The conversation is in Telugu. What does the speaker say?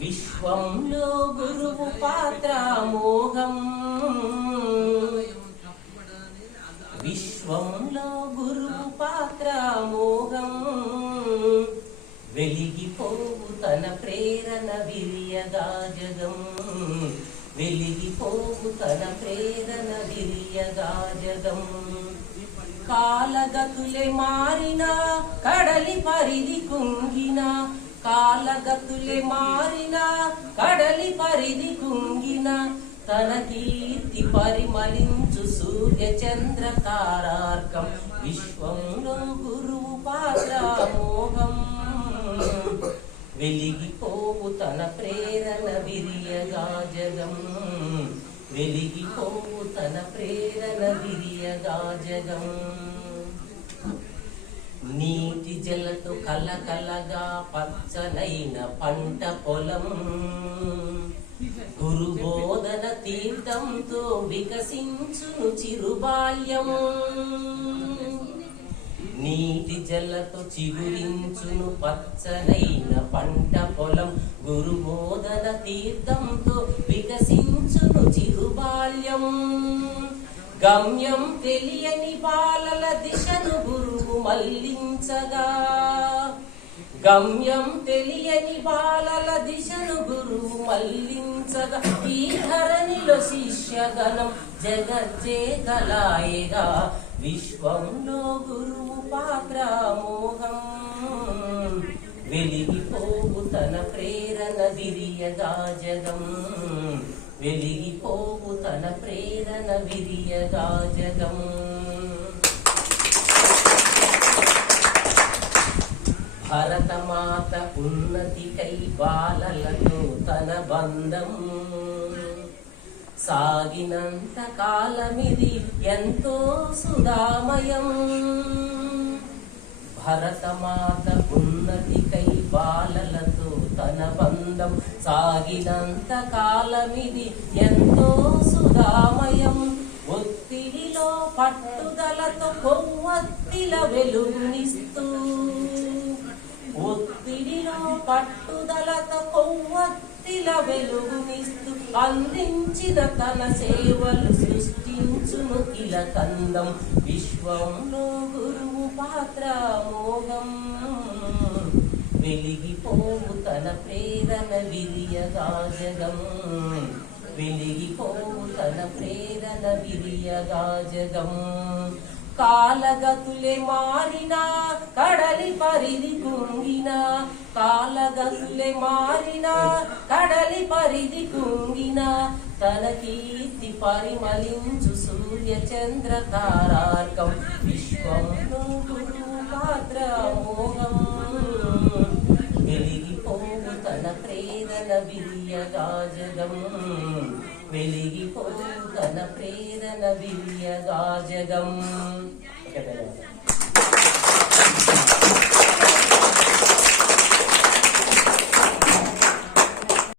విశ్వంలో గురువు పాత్ర మోహం, విశ్వంలో గురువు పాత్ర మోహం, వెలిగిపోవు తన ప్రేరణ విరియగా జగం, వెలిగిపోవు తన ప్రేరణ విరియగా జగం. కాలగతులే మారిన కడలి పరిధి కుంగిన, కాలగతులే మారిన కడలి పరిధి కుంగిన, తన కీర్తి పరిమళించు సూర్య చంద్ర తారార్కం. విశ్వంలో గురువు పాత్ర మోహం, వెలిగిపోవు తన ప్రేరణ విరియగా జగం, వెలిగిపోవు తన ప్రేరణ విరియగా జగం. నీటి జలతో కలకలగా పచ్చనైన పంట పొలం, గురుబోధన తీర్థంతో వికసించును చిరుబాల్యం. నీటి జలతో చిగురించును పచ్చనైన పంట పొలం, గురుబోధన తీర్థంతో వికసించును చిరుబాల్యం. గమ్యం తెలియని బాలల దిశను గురువు మళ్లించగా, గమ్యం తెలియని బాలల దిశను గురువు మళ్లించగా, ఈ ధరణిలో శిష్యగణం జగజ్జేతలాయగా. విశ్వంలో గురువు పాత్ర మోహం, వెలిగిపోవు తన ప్రేరణ విరియగా జగం, వెలిగిపోవు తన ప్రేరణ విరియగా జగం. భరతమాత ఉన్నతికై బాలలతో తన బంధం, సాగినంత కాలమిది ఎంతో సుధామయం. భరతమాత ఉన్నతికై బాలలతో తన బంధం, సాగినంత కాలమిది ఎంతో సుధామయం. ఒత్తిడిలో పట్టుదలతో కొవ్వొత్తిల వెలుగునిస్తూ, ఒత్తిడిలో పట్టుదలతో కొవ్వొత్తిల వెలుగునిస్తూ, అందించిన తన సేవలు సృష్టించును కిలకందం. విశ్వంలో గురువు పాత్ర మోహం, వెలిగిపోవు తన ప్రేరణ విరియగా జగం, వెలిగిపోవు తన ప్రేరణ విరియగా జగం. కాలగతులే మారిన కడలి పరిధి కుంగిన, కాలగతులే మారిన కడలి పరిధి కుంగిన, తన కీర్తి పరిమళించు సూర్య చంద్ర తారార్కం. విశ్వంలో గురువు పాత్ర మోహం, వెలిగిపోవు తన ప్రేరణ విరియగా జగం, వెలిగిపోవు తన ప్రేరణ విరియగా జగం.